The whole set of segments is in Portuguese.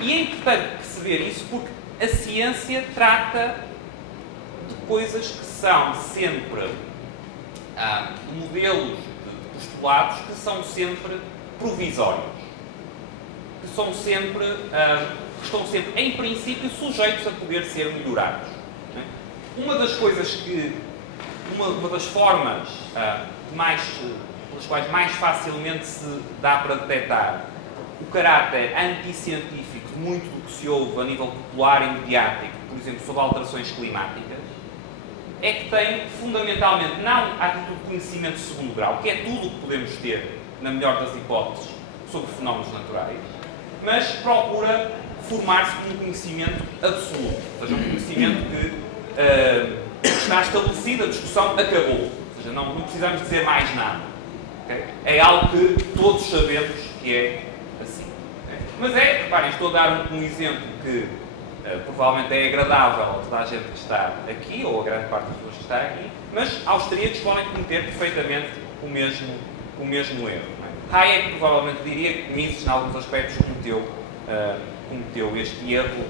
E é importante perceber isso porque a ciência trata de coisas que são sempre modelos de postulados que são sempre provisórios, que estão sempre, em princípio, sujeitos a poder ser melhorados. Não é? Uma das coisas que, uma das formas pelas quais mais facilmente se dá para detectar o caráter anticientífico de muito do que se ouve a nível popular e mediático, por exemplo, sobre alterações climáticas, é que tem, fundamentalmente, não a atitude de conhecimento de segundo grau, que é tudo o que podemos ter, na melhor das hipóteses, sobre fenómenos naturais, mas procura formar-se com um conhecimento absoluto, ou seja, um conhecimento que está estabelecido, a discussão acabou, ou seja, não precisamos dizer mais nada. Okay? É algo que todos sabemos que é assim. Okay? Mas reparem, estou a dar um exemplo que provavelmente é agradável a toda a gente que está aqui, ou a grande parte das pessoas que está aqui, mas austríacos podem cometer perfeitamente o mesmo erro. Não é? Hayek provavelmente diria que Mises, em alguns aspectos, cometeu este erro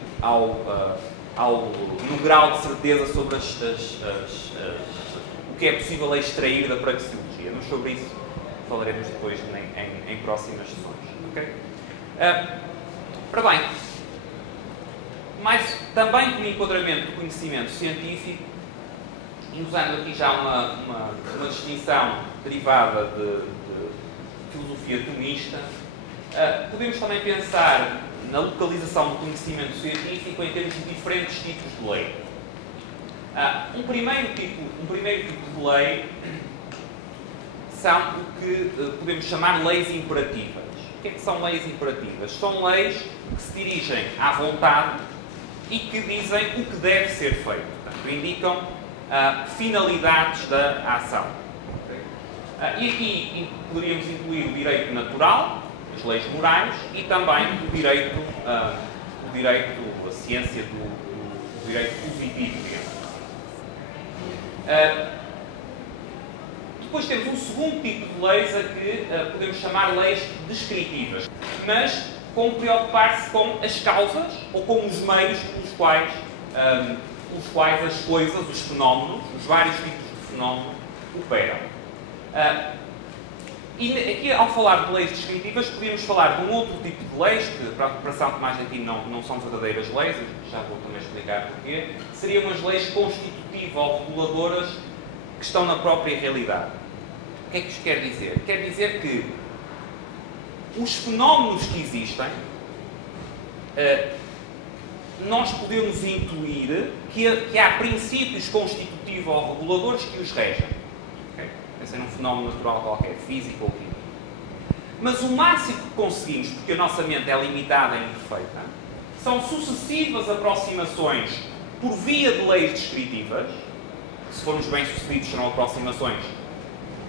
no grau de certeza sobre o que é possível extrair da praxeologia. Mas sobre isso falaremos depois em próximas sessões. Okay? Ora bem, mas também como enquadramento do conhecimento científico, e usando aqui já uma distinção derivada de filosofia tomista, podemos também pensar na localização do conhecimento científico em termos de diferentes tipos de lei. Um primeiro tipo de lei são o que podemos chamar leis imperativas. O que é que são leis imperativas? São leis que se dirigem à vontade e que dizem o que deve ser feito. Portanto, indicam finalidades da ação. E aqui poderíamos incluir o direito natural, as leis morais e também o direito, a ciência do direito positivo, digamos. Depois temos um segundo tipo de leis a que podemos chamar leis descritivas, mas com preocupar-se com as causas ou com os meios pelos quais as coisas, os fenómenos, os vários tipos de fenómenos operam. E aqui, ao falar de leis descritivas, podíamos falar de um outro tipo de leis, que para a cooperação que mais aqui não são verdadeiras leis, já vou também explicar porquê, seriam as leis constitutivas ou reguladoras que estão na própria realidade. O que é que isto quer dizer? Quer dizer que os fenómenos que existem, nós podemos intuir que há princípios constitutivos ou reguladores que os regem. Okay? Pensem num fenómeno natural qualquer, físico ou químico. Mas o máximo que conseguimos, porque a nossa mente é limitada e imperfeita, são sucessivas aproximações por via de leis descritivas. Se formos bem-sucedidos, serão aproximações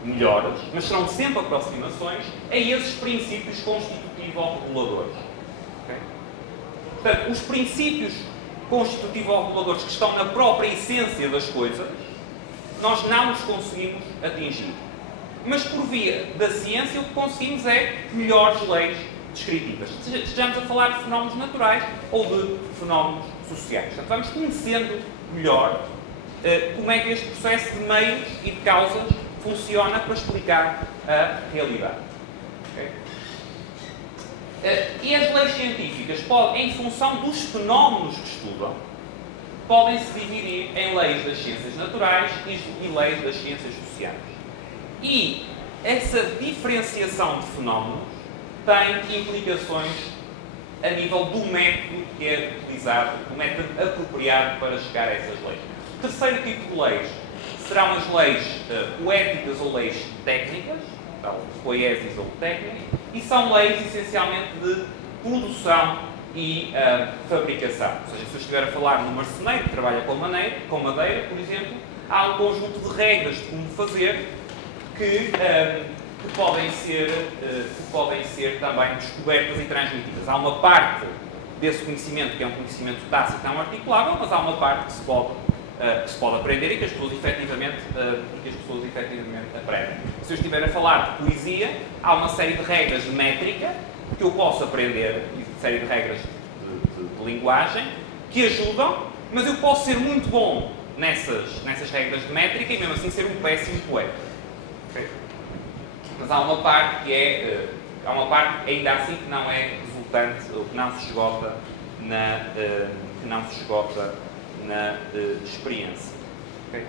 melhores, mas serão sempre aproximações a esses princípios constitutivos ou reguladores. Okay? Portanto, os princípios constitutivos ou reguladores que estão na própria essência das coisas, nós não os conseguimos atingir. Mas por via da ciência, o que conseguimos é melhores leis descritivas. Estejamos a falar de fenómenos naturais ou de fenómenos sociais. Portanto, vamos conhecendo melhor como é que este processo de meios e de causas funciona para explicar a realidade. Okay? E as leis científicas, em função dos fenómenos que estudam, podem se dividir em leis das ciências naturais e leis das ciências sociais. E essa diferenciação de fenómenos tem implicações a nível do método que é utilizado, do método apropriado para chegar a essas leis. O terceiro tipo de leis serão as leis poéticas ou leis técnicas, então, poiesis ou técnicas, e são leis essencialmente de produção e fabricação. Ou seja, se eu estiver a falar num marceneiro que trabalha com madeira, por exemplo, há um conjunto de regras de como fazer que podem ser também descobertas e transmitidas. Há uma parte desse conhecimento que é um conhecimento tácito, não articulável, mas há uma parte que se pode aprender e que as pessoas efetivamente aprendem. Se eu estiver a falar de poesia, há uma série de regras de métrica que eu posso aprender série de regras de linguagem que ajudam, mas eu posso ser muito bom nessas regras de métrica e mesmo assim ser um péssimo poeta. Okay? Mas há uma parte que é, há uma parte ainda assim que não é resultante, ou que não se esgota na experiência. Okay?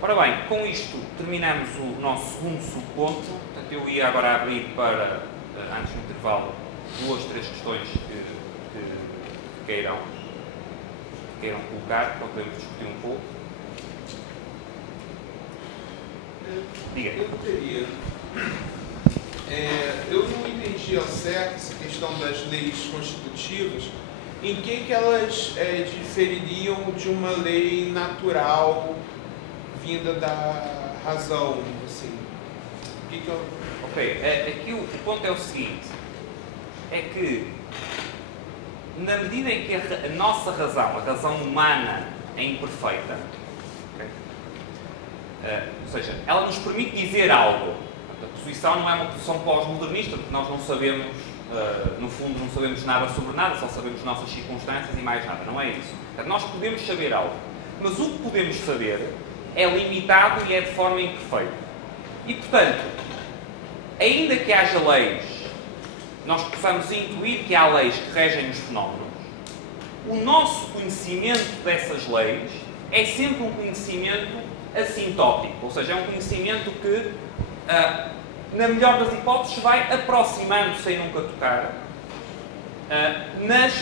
Ora bem, com isto terminamos o nosso segundo subponto. Portanto, eu ia agora abrir para, antes do intervalo, 2, 3 questões que queiram colocar, para podermos discutir um pouco. Diga. Eu não entendi ao certo essa questão das leis constitutivas, em que elas difeririam de uma lei natural vinda da razão, assim. Ok, aqui o ponto é o seguinte, é que na medida em que a nossa razão, a razão humana, é imperfeita, okay? Ou seja, ela nos permite dizer algo. A posição não é uma posição pós-modernista, porque nós não sabemos, no fundo, não sabemos nada sobre nada, só sabemos nossas circunstâncias e mais nada. Não é isso. Portanto, nós podemos saber algo, mas o que podemos saber é limitado e é de forma imperfeita. E, portanto, ainda que haja leis, nós possamos intuir que há leis que regem os fenómenos, o nosso conhecimento dessas leis é sempre um conhecimento assintótico, ou seja, é um conhecimento que, na melhor das hipóteses, vai aproximando sem nunca tocar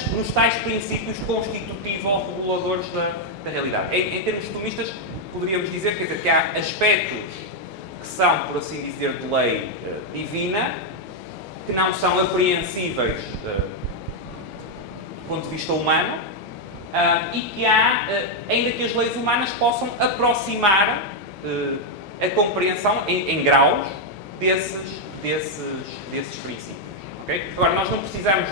nos tais princípios constitutivos ou reguladores da realidade. Em termos tomistas, poderíamos dizer, quer dizer, que há aspectos que são, por assim dizer, de lei divina, que não são apreensíveis do ponto de vista humano, e que há, ainda que as leis humanas possam aproximar a compreensão em graus desses princípios. Okay? Agora, nós não precisamos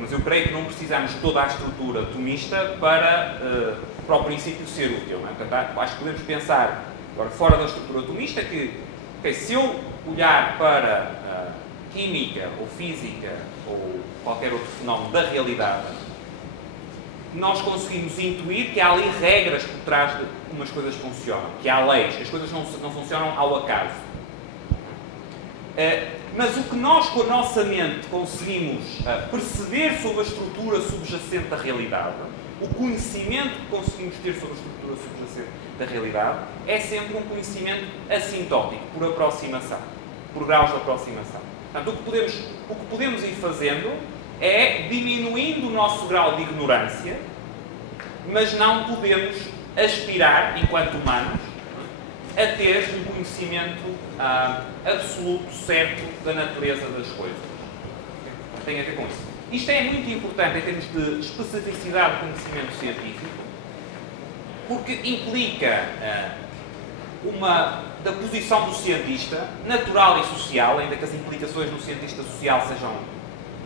mas eu creio que não precisamos de toda a estrutura tomista para o princípio ser útil. Não é? Portanto, acho que podemos pensar, agora, fora da estrutura tomista, que se eu olhar para química ou física ou qualquer outro fenómeno da realidade, nós conseguimos intuir que há ali regras por trás de como as coisas funcionam, que há leis, as coisas não funcionam ao acaso. Mas o que nós, com a nossa mente, conseguimos perceber sobre a estrutura subjacente da realidade, o conhecimento que conseguimos ter sobre a estrutura subjacente da realidade, é sempre um conhecimento assintótico, por aproximação, por graus de aproximação. Portanto, o que podemos ir fazendo é diminuindo o nosso grau de ignorância, mas não podemos aspirar, enquanto humanos, a ter um conhecimento absoluto, certo, da natureza das coisas. Tem a ver com isso. Isto é muito importante em termos de especificidade do conhecimento científico, porque implica da posição do cientista, natural e social, ainda que as implicações do cientista social sejam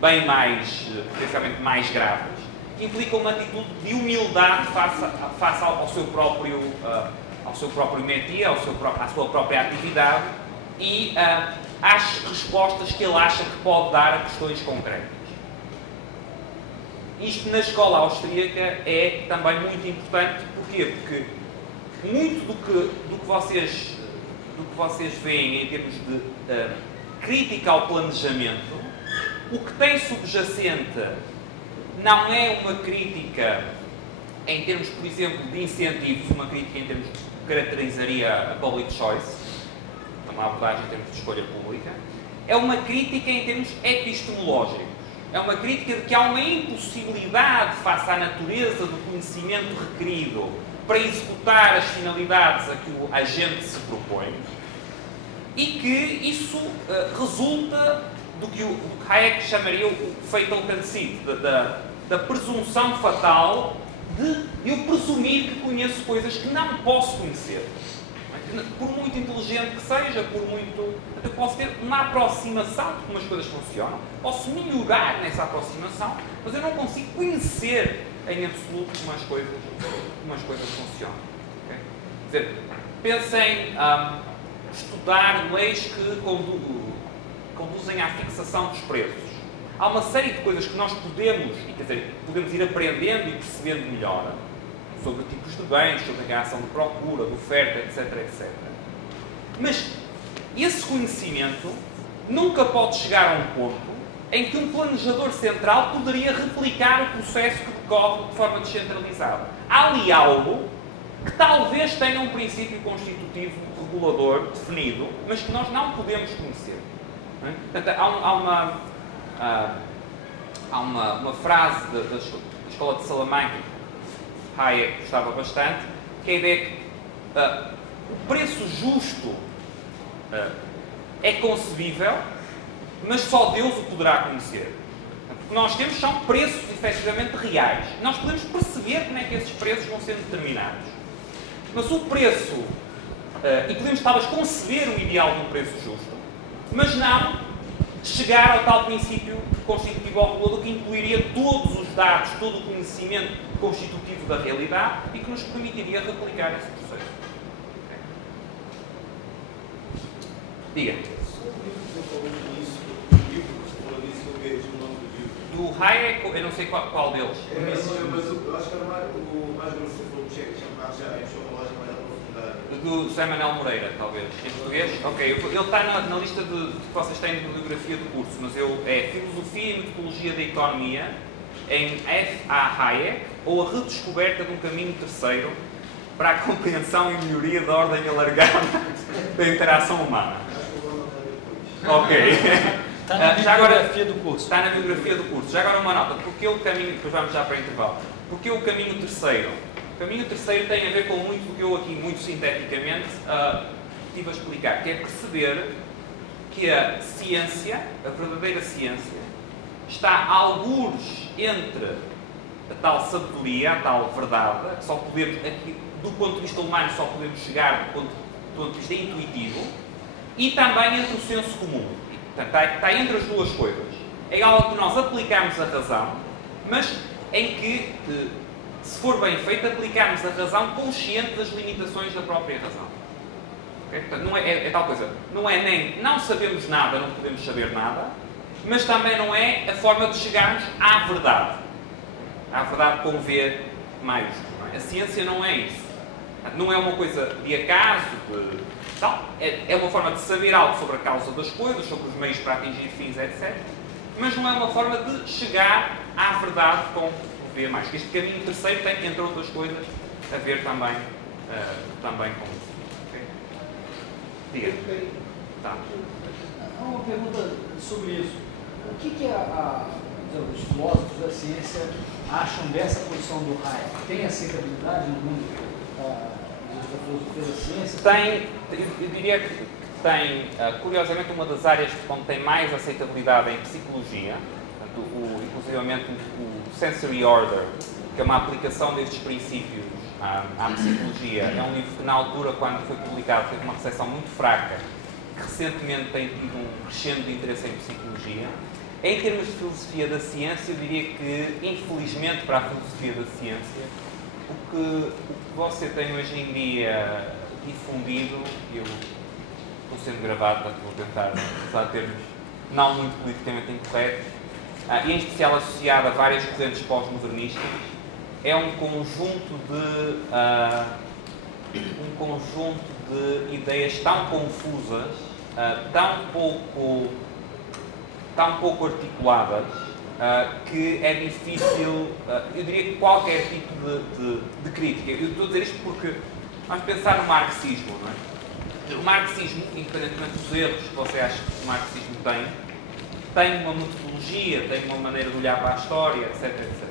bem mais, potencialmente mais graves, implica uma atitude de humildade face ao seu próprio métier, à sua própria atividade e às respostas que ele acha que pode dar a questões concretas. Isto na escola austríaca é também muito importante. Porquê? Porque muito do que vocês veem em termos de crítica ao planejamento, o que tem subjacente não é uma crítica em termos, por exemplo, de incentivos, uma crítica em termos que caracterizaria a public choice, uma abordagem em termos de escolha pública, é uma crítica em termos epistemológicos. É uma crítica de que há uma impossibilidade face à natureza do conhecimento requerido para executar as finalidades a que o agente se propõe e que isso resulta do que o Hayek chamaria o fatal conceit, da presunção fatal de eu presumir que conheço coisas que não posso conhecer. Por muito inteligente que seja, eu posso ter uma aproximação de como as coisas funcionam, posso melhorar nessa aproximação, mas eu não consigo conhecer em absoluto como as coisas funcionam. Okay? Quer dizer, pensem estudar leis conduzem à fixação dos preços. Há uma série de coisas que nós podemos ir aprendendo e percebendo melhor sobre tipos de bens, sobre a ação de procura, de oferta, etc, etc. Mas esse conhecimento nunca pode chegar a um ponto em que um planejador central poderia replicar o processo que decorre de forma descentralizada. Há ali algo que talvez tenha um princípio constitutivo regulador definido, mas que nós não podemos conhecer. Não é? Portanto, há uma frase da escola de Salamanca, Hayek gostava bastante, que é a ideia que o preço justo é concebível, mas só Deus o poderá conhecer. Porque nós temos são preços efetivamente reais. Nós podemos perceber como é que esses preços vão ser determinados. Mas o preço, e podemos talvez conceber o ideal de um preço justo, mas não chegar ao tal princípio constitutivo ao regulador que incluiria todos os dados, todo o conhecimento constitutivo da realidade e que nos permitiria replicar esse processo. Diga. Do Hayek, eu não sei qual deles. Mas eu acho que era o mais grosso que falou, já encheu uma loja mais aprofundada. Do José Manuel Moreira, talvez. Em português? Ok. Ele está na lista que vocês têm de bibliografia do curso, mas é Filosofia e Metodologia da Economia, em F.A. Hayek, ou a redescoberta de um caminho terceiro para a compreensão e melhoria da ordem alargada da interação humana. Ok. Está na bibliografia do curso. Está na bibliografia do curso. Já agora uma nota. Porque o caminho... Depois vamos já para o intervalo. Porque o caminho terceiro? O caminho terceiro tem a ver com muito do que eu aqui, muito sinteticamente, estive a explicar. Que é perceber que a ciência, a verdadeira ciência, está a algures entre a tal sabedoria, a tal verdade, que só podemos, aqui, do ponto de vista humano, só podemos chegar do ponto de vista intuitivo, e também entre o senso comum. Portanto, está entre as duas coisas. É algo que nós aplicamos a razão, mas em que, se for bem feito, aplicamos a razão consciente das limitações da própria razão. Okay? Portanto, não é tal coisa. Não é nem não sabemos nada, não podemos saber nada, mas também não é a forma de chegarmos à verdade. À verdade com V maiúsculo. A ciência não é isso. Não é uma coisa de acaso, é uma forma de saber algo sobre a causa das coisas, sobre os meios para atingir fins, etc. Mas não é uma forma de chegar à verdade com V maiúsculo. Este caminho terceiro tem, entre outras coisas, a ver também com isso. Okay? Diga. Tá. Há uma pergunta sobre isso. O que os filósofos da ciência acham dessa posição do Hayek? Tem aceitabilidade no mundo da filosofia da ciência? Eu diria que tem, curiosamente, uma das áreas onde tem mais aceitabilidade em psicologia, inclusivamente o Sensory Order, que é uma aplicação destes princípios à psicologia. É um livro que, na altura, quando foi publicado, teve uma recepção muito fraca, que recentemente tem tido um crescendo de interesse em psicologia. Em termos de filosofia da ciência, eu diria que, infelizmente para a filosofia da ciência, o que você tem hoje em dia difundido, eu estou sendo gravado, portanto vou tentar usar termos não muito politicamente incorretos, e em especial associado a várias correntes pós-modernistas, é um conjunto de ideias tão confusas, tão pouco articuladas, que é difícil, eu diria que qualquer tipo de crítica. Eu estou a dizer isto porque vamos pensar no marxismo, não é? O marxismo, independentemente dos erros que você acha que o marxismo tem uma metodologia, tem uma maneira de olhar para a história, etc, etc.